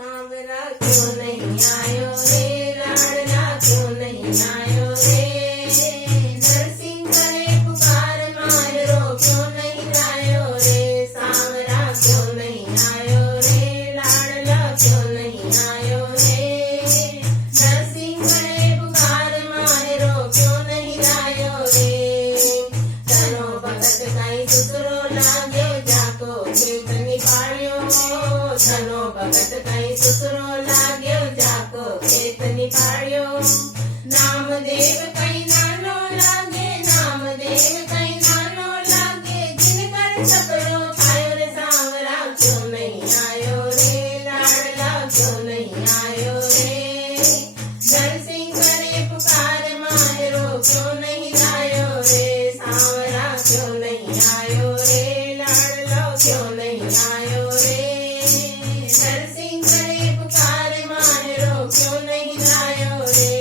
सांवरा क्यों नहीं आयो रे, लाडला क्यों नहीं आयो रे। नरसिंह करे पुकार मायरो क्यों नहीं आयो रे, सांवरा क्यों नहीं आयो रे, लाडला क्यों नहीं आयो रे। नरसिंह करे पुकार मायरो क्यों नहीं आयो रे। तनो भगत कई सुसरो लाग्यो जाको खेतनी पाळ्यो, धनो भगत कई सुसरो लाग्यो जाको खेतनी पाळ्यो। नामदेव कई नानो लागे, नामदेव कई नानो लागे, जिन कर छपरो थायो रे, सांवरा क्यों नहीं आयो रे, लाडला क्यों नहीं आयो रे। नरसिंह करे पुकार मायरो क्यों नहीं आयो रे, सांवरा क्यों नहीं आयो रे, लाडला क्यों नहीं आयो रे। नरसिंह करे पुकार मायरो क्यों नहीं आयो रे।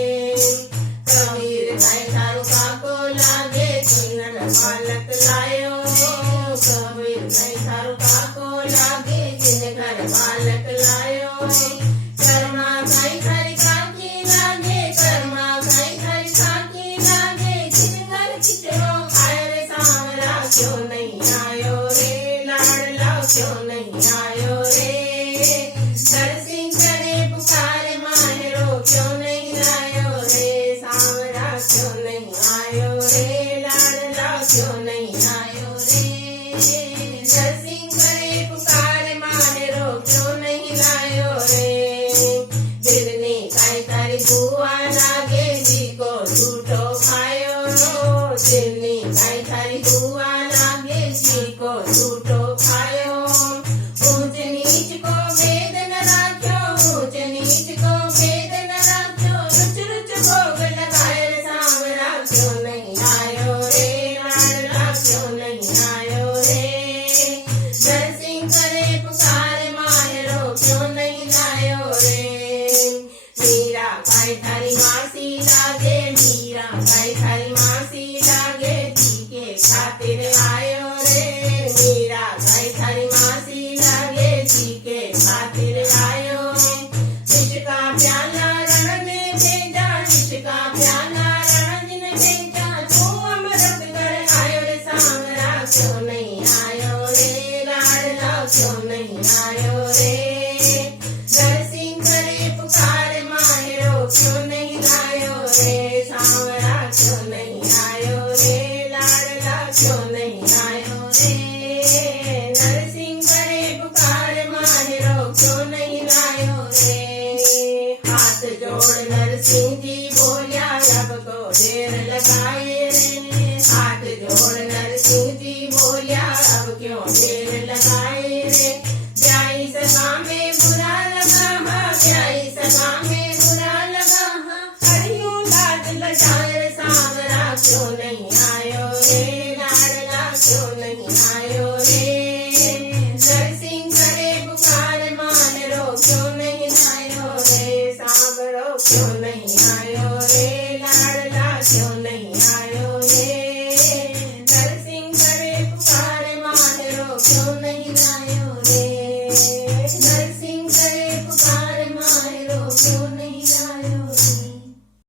कबीर भाई थारो काको लागे, चिन्हन बालक लायो। कबीर भाई थारो काको लागे, चिन्हन बालक लायो। कर्मा भाई थारी काकी लागे, कर्मा भाई थारी काकी लागे, चिन्हन खिचड़ो आयो रे, सांवरा क्यों नहीं आयो रे, लाडला क्यों नहीं आयो रे। नरसिंह करे पुकार मायरो क्यों नहीं आयो रे, सांवरा क्यों नहीं आयो रे, लाडला क्यों नहीं आयो रे। नरसिंह करे पुकार मायरो क्यों नहीं आयो रे। दिलनी काई तारी बुआ लागे, जी को झूठो खायो। दिलनी काई तारी बुआ लागे, जी को झूठो खायो। ऊंच नीच को भेद न राख्यो, ऊंच नीच को भेद न राख्यो, रुच रुच भोग लगाए रे, सांवरा क्यों नहीं आयो रे, लाडला क्यों नहीं आयो रे। नरसिंह करे पुकार मायरो क्यों नहीं आयो रे। मीरा भाई थारी मासी लागे, मीरा भाई थारी मासी लागे, जी के खातिर आयो रे। मीरा भाई थारी मासी लागे, जी के खातिर आयो। विष का प्याला रण में भेजा, विष का प्याला रण में भेजा, तू अमृत कर आयो रे, सांवरा क्यों नहीं आयो रे, लाडला क्यों नहीं आयो रे। नरसिंह करे पुकार मायरो क्यों नहीं आयो रे, सांवरा क्यों नहीं आयो रे, लाडला क्यों नहीं आयो रे। नरसिंह करे पुकार मायरो क्यों नहीं आयो रे। हाथ जोड़ नरसिंह जी बोलिया, अब को देर लगाए रे। हाथ जोड़ नरसिंह जी बोलिया, अब क्यों देर लगाए